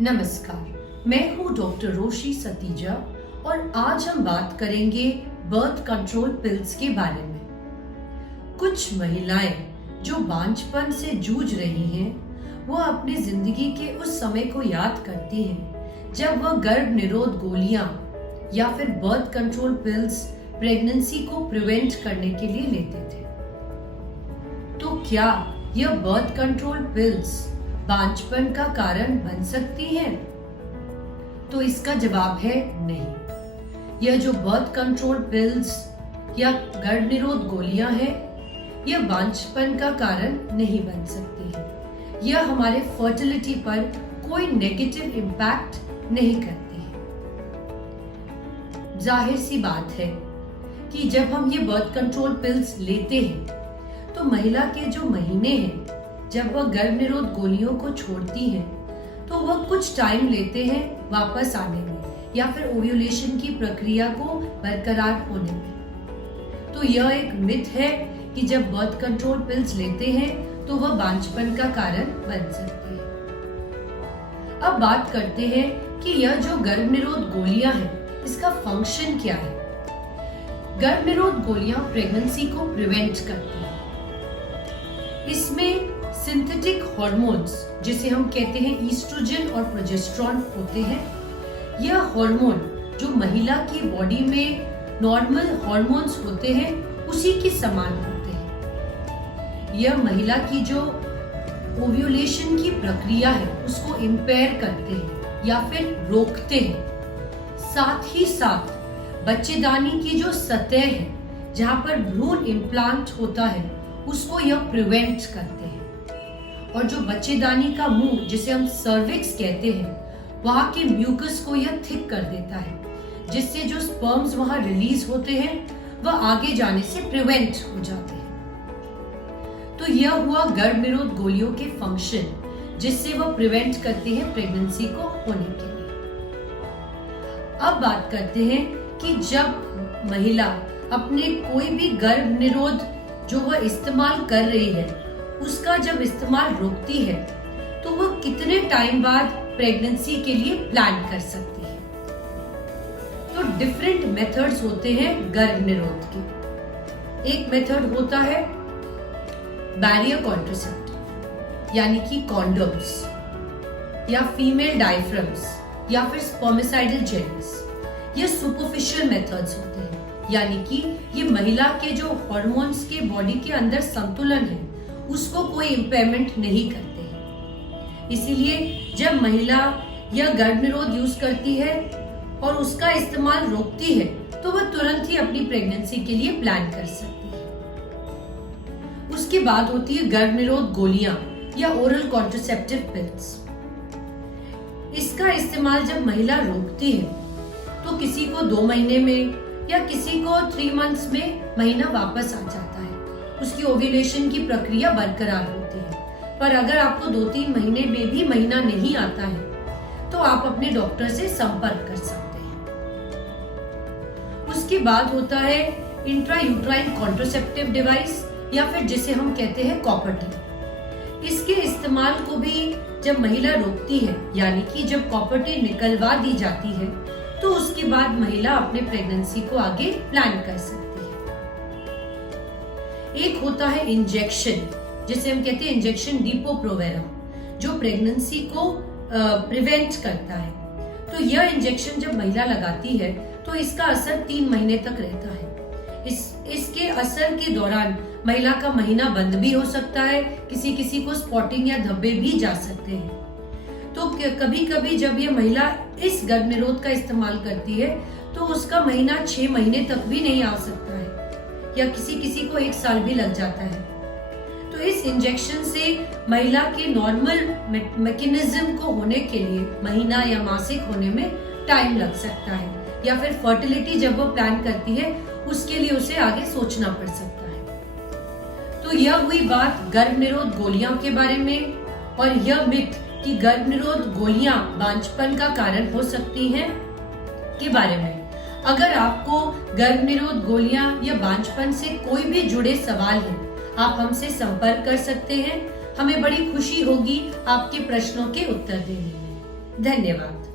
नमस्कार, मैं हूँ डॉक्टर रोशी सतीजा और आज हम बात करेंगे बर्थ कंट्रोल पिल्स के बारे में। कुछ महिलाएं जो बांझपन से जूझ रही हैं, वो अपनी जिंदगी के उस समय को याद करती हैं जब वह गर्भ निरोध गोलियां या फिर बर्थ कंट्रोल पिल्स प्रेगनेंसी को प्रिवेंट करने के लिए लेते थे। तो क्या यह बर्थ कंट्रोल पिल्स बांझपन का कारण बन सकती हैं? तो इसका जवाब है नहीं। यह जो बर्थ कंट्रोल पिल्स या गर्भ निरोध गोलियां हैं, यह बांझपन का कारण नहीं बन सकती है। यह हमारे फर्टिलिटी पर कोई नेगेटिव इम्पैक्ट नहीं करती है। जाहिर सी बात है कि जब हम ये बर्थ कंट्रोल पिल्स लेते हैं तो महिला के जो महीने हैं, जब वह गर्भ निरोध गोलियों को छोड़ती है तो वह कुछ टाइम लेते हैं वापस आने में या फिर ओव्यूलेशन की प्रक्रिया को बरकरार होने में। तो यह एक मिथ है कि जब बर्थ कंट्रोल पिल्स लेते हैं तो वह बांझपन का कारण बन सकती है। अब बात करते हैं कि यह जो गर्भ निरोध गोलियां हैं, इसका फंक्शन क्या है। गर्भ निरोध गोलियां प्रेगनेंसी को प्रिवेंट करती हैं। इसमें सिंथेटिक हार्मोन्स, जिसे हम कहते हैं ईस्ट्रोजन और प्रोजेस्टेरॉन होते हैं। यह हार्मोन जो महिला की बॉडी में नॉर्मल हार्मोन्स होते हैं, उसी के समान होते हैं। यह महिला की जो ओव्यूलेशन की प्रक्रिया है उसको इम्पेयर करते हैं या फिर रोकते हैं। साथ ही साथ बच्चेदानी की जो सतह है, जहाँ पर भ्रूण इम्प्लांट होता है, उसको यह प्रिवेंट करते हैं। और जो बच्चेदानी का मुंह, जिसे हम सर्विक्स कहते हैं, वहां के म्यूकस को यह थिक कर देता है, जिससे जो स्पर्म्स वहां रिलीज होते हैं वह आगे जाने से प्रिवेंट हो जाते हैं। तो यह हुआ गर्भ निरोध गोलियों के फंक्शन, जिससे वह प्रिवेंट करते हैं प्रेगनेंसी को होने के लिए। अब बात करते हैं कि जब महिला अपने कोई भी गर्भ निरोध जो वह इस्तेमाल कर रही है, उसका जब इस्तेमाल रोकती है, तो वह कितने टाइम बाद प्रेगनेंसी के लिए प्लान कर सकती है। तो डिफरेंट मेथड्स होते हैं गर्भ निरोध के। एक मेथड होता है बैरियर कॉन्ट्रासेप्टिव, यानी कि कॉन्डोम्स या फीमेल डायफ्राम्स या फिर स्पर्मिसाइडल जेल्स। ये सुपरफिशियल मेथड्स होते हैं, यानी कि ये महिला के जो हार्मोन्स के बॉडी के अंदर संतुलन है उसको कोई इम्पेयरमेंट नहीं करते हैं। इसीलिए जब महिला यह गर्भ निरोध यूज करती है और उसका इस्तेमाल रोकती है, तो वह तुरंत ही अपनी प्रेगनेंसी के लिए प्लान कर सकती है। उसके बाद होती है गर्भ निरोध गोलियां या ओरल कॉन्ट्रासेप्टिव पिल्स। इसका इस्तेमाल जब महिला रोकती है तो किसी को 2 महीने में या किसी को 3 मंथ्स में महीना वापस आ जाता है। उसकी ओव्यूलेशन की प्रक्रिया बरकरार होती है। पर अगर आपको 2-3 महीने में भी महीना नहीं आता है तो आप अपने डॉक्टर से संपर्क कर सकते हैं। उसके बाद होता है इंट्रायूट्राइन कॉन्ट्रासेप्टिव डिवाइस या फिर जिसे हम कहते हैं कॉपर टी। इसके इस्तेमाल को भी जब महिला रोकती है, यानी कि जब कॉपर टी निकलवा दी जाती है, तो उसके बाद महिला अपने प्रेगनेंसी को आगे प्लान कर सकती है। एक होता है इंजेक्शन, जिसे हम कहते हैं इंजेक्शन डिपो-प्रोवेरा, जो प्रेगनेंसी को प्रिवेंट करता है। तो यह इंजेक्शन जब महिला लगाती है तो इसका असर 3 महीने तक रहता है। इसके असर के दौरान महिला का महीना बंद भी हो सकता है, किसी को स्पॉटिंग या धब्बे भी जा सकते हैं। तो कभी कभी जब ये महिला इस गर्भ निरोध का इस्तेमाल करती है तो उसका महीना 6 महीने तक भी नहीं आ सकता है, या किसी को 1 साल भी लग जाता है। तो इस इंजेक्शन से महिला के नॉर्मल मैकेनिज्म को होने के लिए महीना या मासिक होने में टाइम लग सकता है, या फिर फर्टिलिटी जब वो प्लान करती है उसके लिए उसे आगे सोचना पड़ सकता है। तो यह हुई बात गर्भ निरोध गोलियां के बारे में, और यह मिथ कि गर्भ निरोध गोलियां बांझपन का कारण हो सकती हैं के बारे में। अगर आपको गर्भ निरोध गोलियां या बांझपन से कोई भी जुड़े सवाल हैं, आप हमसे संपर्क कर सकते हैं। हमें बड़ी खुशी होगी आपके प्रश्नों के उत्तर देने में। धन्यवाद।